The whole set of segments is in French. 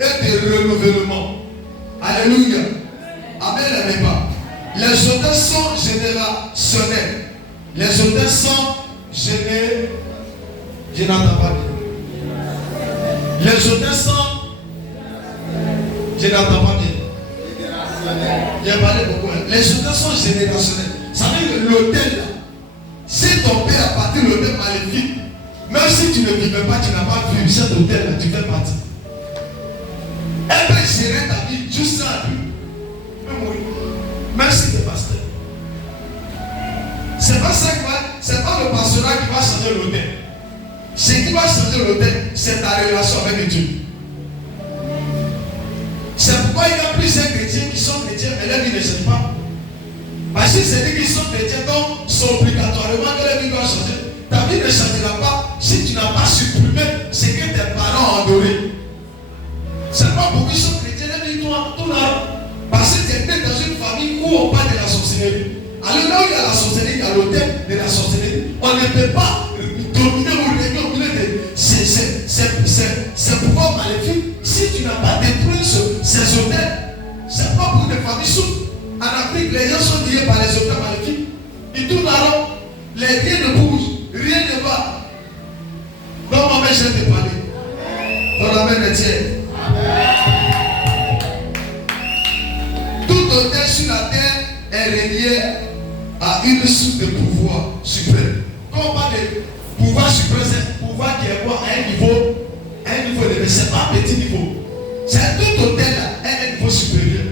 et de renouvellement. Alléluia. Amen, n'aimez pas. Les hôtels sont générationnels. Les hôtels sont générationnels. Je n'entends pas bien. Les hôtels sont. Je n'entends pas bien. J'ai parlé beaucoup. Les hôtels sont générationnels. Ça veut dire que l'hôtel là, si ton père a parti l'hôtel maléfique, même si tu ne vivais pas, tu n'as pas vu cet hôtel là, tu fais partie. Elle peut gérer ta vie juste à lui. Même si tu es pasteur. C'est pas ça qui va, c'est pas le pastorat qui va changer l'hôtel. Ce qui va changer l'hôtel, c'est ta relation avec Dieu. C'est pourquoi il y a plusieurs chrétiens qui sont chrétiens, mais leur vie ne change pas. Parce que c'est dit qu'ils sont chrétiens, donc c'est obligatoirement que leur vie doit changer. Ta vie ne changera pas si tu n'as pas supprimé ce que tes parents ont adoré. C'est pas beaucoup qui sont chrétiens, leur vie tourne. Parce que tu es né dans une famille où on parle de la sorcellerie. Alors là où il y a la sorcellerie, il y a l'hôtel de la sorcellerie. On ne peut pas dominer ou régner au milieu de ces pouvoirs maléfiques. Si tu n'as pas détruit ces hôtels, c'est pas pour des familles souffrent. En Afrique, les gens sont liés par les hôtels maléfiques. Ils tournent à rond. Rien ne bouge, rien ne va. Donc, ma mère, je vais te parler. Ton amen est tienne. Tout hôtel sur la terre est relié à une source de pouvoir suprême. Quand on parle de pouvoir suprême, c'est un pouvoir qui est quoi? À un niveau élevé. C'est pas un petit niveau. C'est tout hôtel là, à un niveau supérieur.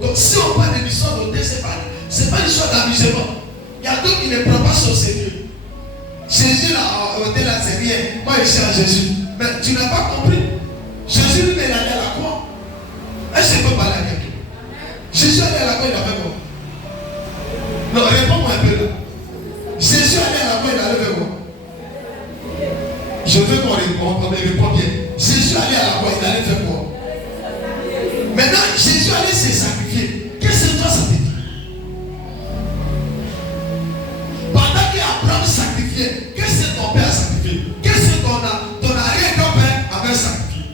Donc si on parle de l'histoire d'hôtel, c'est pas l'histoire d'amusement. Il y a d'autres qui ne prennent pas son Seigneur. Jésus là, hôtel là, c'est rien. Moi je suis à Jésus. Mais tu n'as pas compris. Jésus lui, il est allé à la croix. Est-ce que je peux parler à quelqu'un? Jésus est allé à la croix, il a fait quoi? Non, réponds-moi un peu là. Jésus est allé à la croix, il a fait quoi? Je veux qu'on répond bien. Jésus est allé à la croix, il allait faire quoi? Maintenant, Jésus allait se sacrifier. Qu'est-ce que toi ça te dit? Pendant qu'Abraham sacrifiait, qu'est-ce que ton père a sacrifié? Qu'est-ce que ton arrière-grand-père avait sacrifié?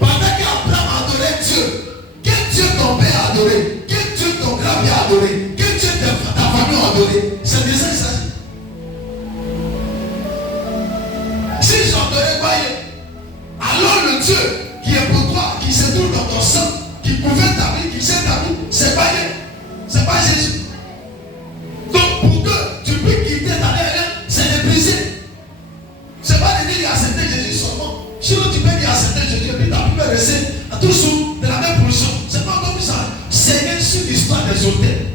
Pendant qu'Abraham adorait Dieu, quel Dieu ton père a adoré? Quel Dieu ton grand-père a adoré? Quel Dieu ta famille a adoré? C'est de ça qu'il s'agit. Si j'adorais quoi? Alors le Dieu qui est pour toi, qui se trouve dans ton sang, qui pouvait ta vie, qui sait ta vie, c'est pas lui, c'est pas Jésus. Donc pour que tu puisses quitter ta dernière, c'est de briser. C'est pas de dire qu'il a accepté Jésus seulement. Sinon tu peux dire accepter Jésus et puis tu as pu rester toujours de la même position. C'est pas comme ça. C'est sur l'histoire des hôtels.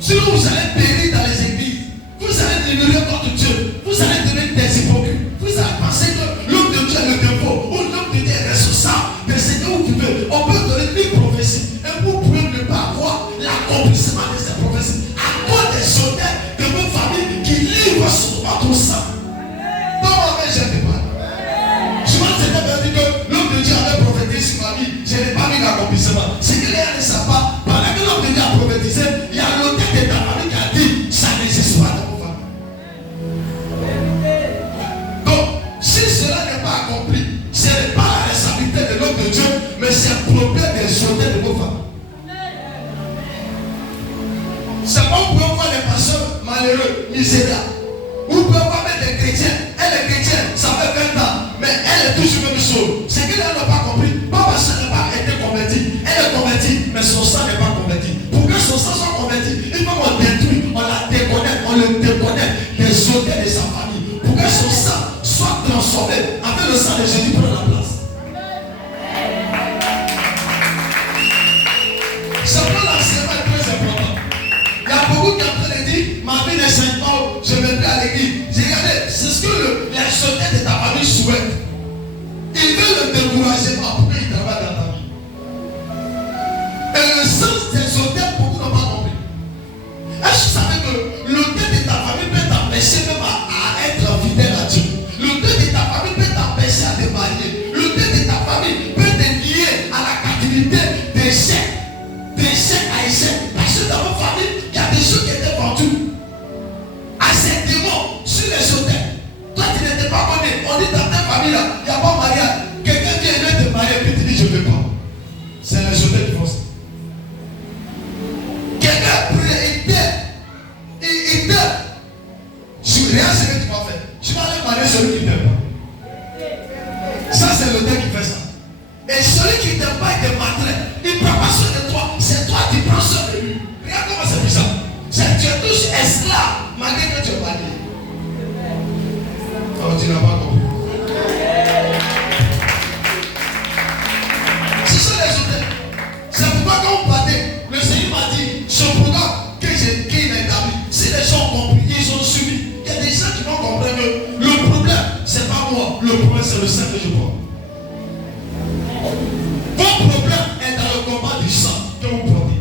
Sinon vous allez périr dans les églises. Vous allez devenir contre Dieu. Vous allez devenir des hypocrites. Vous allez penser que l'homme de Dieu est le défaut. Ou l'homme de Dieu est responsable de ce que vous vivez. On peut donner une prophétie. Et vous pouvez ne pas avoir l'accomplissement de ces prophéties. À cause des hôtels de vos familles qui livrent sur votre sang. Non, mais je ne sais pas. Souvent, c'est bien dit que l'homme de Dieu avait prophétisé sur ma vie. Je n'ai pas mis l'accomplissement. C'est que les gens ne savent pas. Pendant que l'homme de Dieu a prophétisé, il y a l'hôtel de ta famille qui a dit ça n'existe pas dans vos familles. Donc, si cela n'est pas accompli, ce n'est pas la responsabilité de l'homme de Dieu, mais c'est un problème des hôtels de vos familles. C'est pas vous pouvez voir des pasteurs malheureux, misérables. Vous pouvez voir même des chrétiens. Elle est chrétienne, ça fait 20 ans, mais elle est toujours même chose. C'est qu'elle n'a pas compris. Pas parce qu'elle n'a pas été convertie. Elle est convertie, mais son sang n'est pas converti. Pour que son sang soit converti, il faut qu'on détruit, on la déconnecte, on le déconnecte des hôtels de sa famille. Pour que son sang soit transformé, avec le sang de Jésus prend la place. Ce plan d'enseignement est très important. Il y a beaucoup qui ont en train de dire, ma vie n'est sainte pas, je ne vais plus à l'église. J'ai regardé, c'est ce que les hôtels de ta famille souhaitent. Ils veulent le découragement pour qu'ils travaillent dans ta vie. Et le sens des hôtels, beaucoup n'ont pas compris. Est-ce que vous savez que l'hôtel de ta famille peut t'empêcher même à être fidèle à Dieu? L'hôtel de ta famille peut t'empêcher à te marier. L'hôtel de ta famille peut te lier à la captivité d'échec à échec. Parce que dans votre famille, il y a des gens qui étaient vendus à ces démons sur les hôtels. Toi, tu n'étais pas connu. On dit dans ta famille là, il n'y a pas mariage. Quelqu'un vient te marier, puis Et celui qui t'aime pas, il te maltraite. Il ne prend pas soin de toi. C'est toi qui prends soin de lui. Regarde comment c'est puissant. Tu es tous esclave malgré que tu es pas né. Oh, tu n'as pas compris. Ce sont les autres. C'est pourquoi quand on parlait, le Seigneur m'a dit, ce programme qu'il a établi, si les gens ont compris, ils ont suivi. Il y a des gens qui vont comprendre que le problème, c'est pas moi. Le problème, c'est le sang que je prends. Votre problème est dans le combat du sang que vous prenez.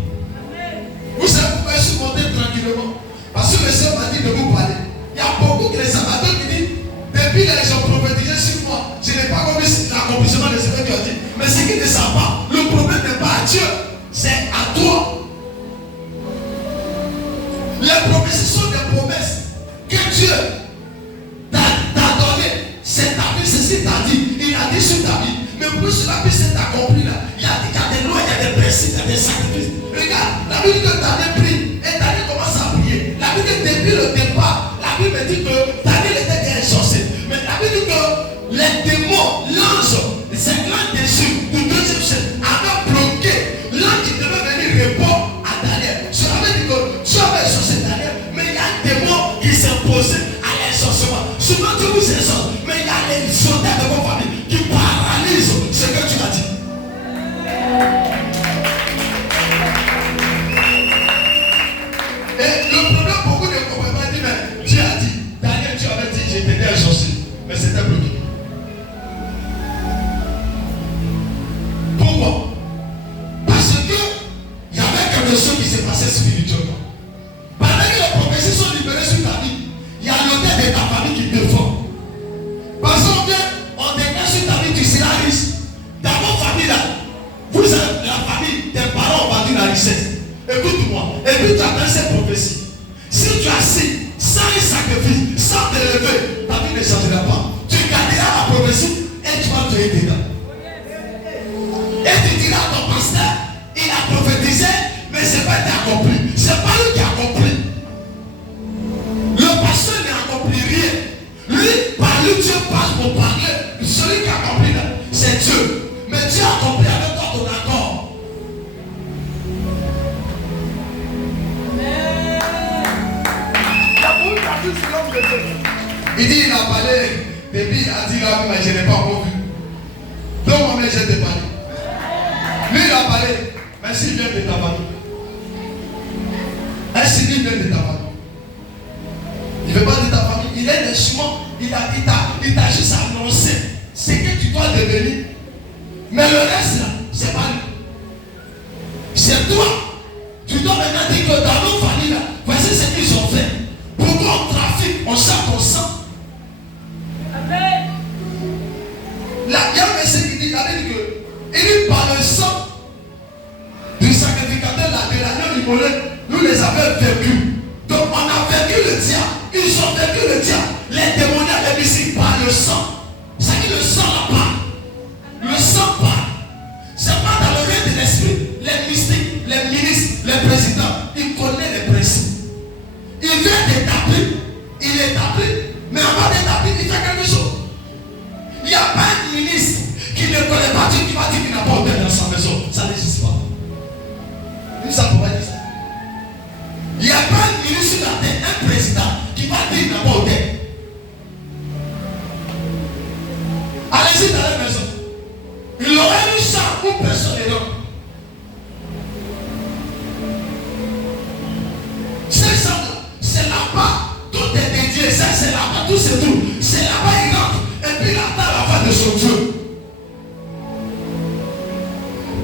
Vous savez, vous pouvez supporter tranquillement. Parce que le Seigneur m'a dit de vous parler. Il y a beaucoup de amateurs qui disent, depuis les gens prophétisés sur moi, je n'ai pas compris l'accomplissement de ce que tu as dit. Mais ce qui ne savent pas, le problème n'est pas à Dieu, c'est à toi. Les promesses sont des promesses que Dieu t'a donné. C'est ta vie, c'est ce qu'il t'a dit. Il a dit sur ta vie. Mais pour que cela puisse être accompli là, il y a des lois, il y a des principes, il y a des sacrifices. Regarde, la Bible dit que Daniel prie et Daniel commence à prier. La Bible dit que depuis le départ, la Bible dit que Daniel était un sorcier. Mais la Bible dit que les démons, l'ange, c'est l'ange dessus du deuxième siècle, avait bloqué l'ange qui devait venir répondre à Daniel. Cela veut dire que Dieu avait exorcé Daniel, mais il y a un démon qui s'est posé à l'exorcement. Souvent tu vous exorces, mais il y a les soldats de vos familles qui paralysent ce que tu as dit. Et le problème, beaucoup de comprennent dit, mais Dieu a dit, Daniel, tu avais dit, j'ai été exorcé, mais c'était bloqué. Pourquoi? Parce que il y avait quelque chose qui s'est passé spirituellement. Pendant que les prophéties sont libérées sur ta vie, il y a l'autel de ta famille qui te défend. Parce qu'on déclare sur ta vie, tu seras riche. Dans votre famille là, vous êtes la famille, tes parents ont vendu la richesse. Écoute-moi, et puis tu as cette prophétie. Si tu as assis sans un sacrifice, sans te lever, ta vie ne changera pas. Tu garderas la prophétie et tu vas te aider dedans. Et tu diras à ton pasteur, il a prophétisé, mais ce n'est pas accompli. Ce n'est pas lui qui a accompli. Le pasteur n'a accompli rien. Lui, par lui, Dieu passe pour parler. Celui qui a accompli là, c'est Dieu. Mais Dieu a accompli avec toi ton accord. Il dit, il a parlé, depuis il a dit là, mais je n'ai pas encore vu. Donc moi-même, je t'ai parlé. Lui, il a parlé, mais s'il vient de ta famille. Un civil vient de ta famille. Il ne veut pas de ta famille. Il est l'instrument. Il t'a juste annoncé ce que tu dois devenir. Mais le reste là, c'est pas lui. C'est toi. Tu dois maintenant dire que dans nos familles là, voici ce qu'ils ont fait. Pourquoi on trafique, on sent qu'on sent. Là, il y a un verset qui dit, il dit par le sang du sacrificateur là, de l'agneau immolé, nous les avons vaincus. Donc on a vaincu le diable. Ils ont vaincu le diable. Les démoniaques et ici par le sang. Ça dit le sang là part. Le sang part. C'est pas dans le règne de l'esprit. Les mystiques, les ministres, les présidents, ils connaissent les principes. Il vient d'établir. Il établit. Mais avant d'établir, il fait quelque chose. Il n'y a pas un ministre qui ne connaît pas Dieu qui va dire qu'il n'a pas hôtel dans sa maison. Ça n'existe pas. Ça pourrait dire ça. Il n'y a pas un ministre sur la terre, un président qui va dire qu'il n'a pas hôtel. Allez-y dans la maison. Il aurait eu ça pour personne dedans. C'est là-bas, tout est dédié, ça c'est là-bas, tout c'est tout. C'est là-bas, il rentre, et puis il attend la fin de son Dieu.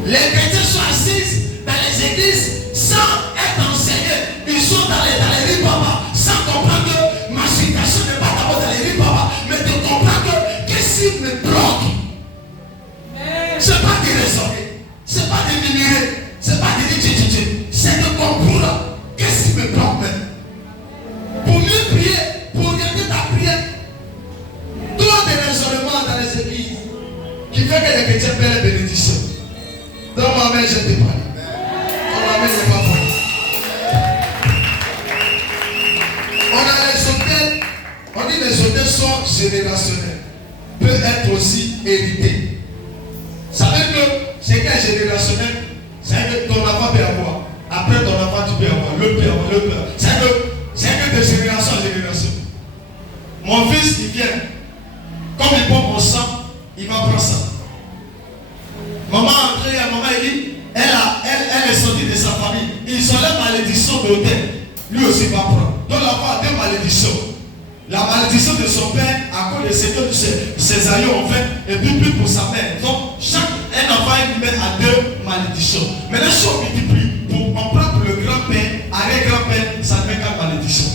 Les chrétiens sont assis dans les églises sans être enseignés. Ils sont dans les rues papa, sans comprendre que ma situation n'est pas d'abord dans les rues papa, mais de comprendre que qu'est-ce qui me bloque. C'est pas de raisonner, c'est pas de murmurer, c'est pas de dire c'est de comprendre qu'est-ce qui me bloque même. Pour mieux prier, pour orienter ta prière. Trop de raisonnements dans les églises qui fait que les chrétiens perdent les bénédictions. Donc moi-même je te parle. Moi-même je ne pas parler. On a les hôtels, on dit les hôtels sont générationnels. Peut être aussi hérités. Ça veut dire générationnel, c'est que ton enfant peut avoir. Après ton enfant, tu peux avoir. L'autre peut avoir, l'autre peut avoir. C'est que de génération en génération. Mon fils, il vient. Comme il prend mon sang, il va prendre ça. Maman a entré, maman a dit, elle est sortie de sa famille. Ils sont la malédiction d'hôtel. Lui aussi va prendre. Donc l'enfant a deux malédictions. La malédiction de son père à cause de ce que ses aïeux ont fait, et puis plus pour sa mère. Donc, un enfant est lui à deux malédictions. Maintenant, si on multiplie, on prend pour le grand-père, arrière-grand-père, ça devient 4 malédictions.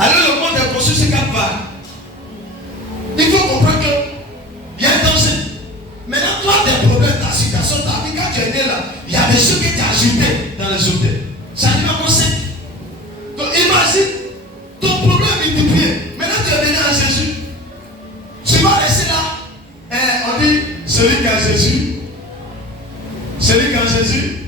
Alors, le monde est construit sur 4 vagues. Il faut comprendre qu'il y a un danger. Maintenant, toi, tes problèmes, ta situation, ta vie, quand tu es né là, il y a des choses que tu as ajoutées dans les hôtels. Ça arrive à conseil. Donc, imagine. Ton problème est multiplié. Maintenant tu es venu à Jésus. Tu vas rester là. On dit celui qui a Jésus. Celui qui a Jésus.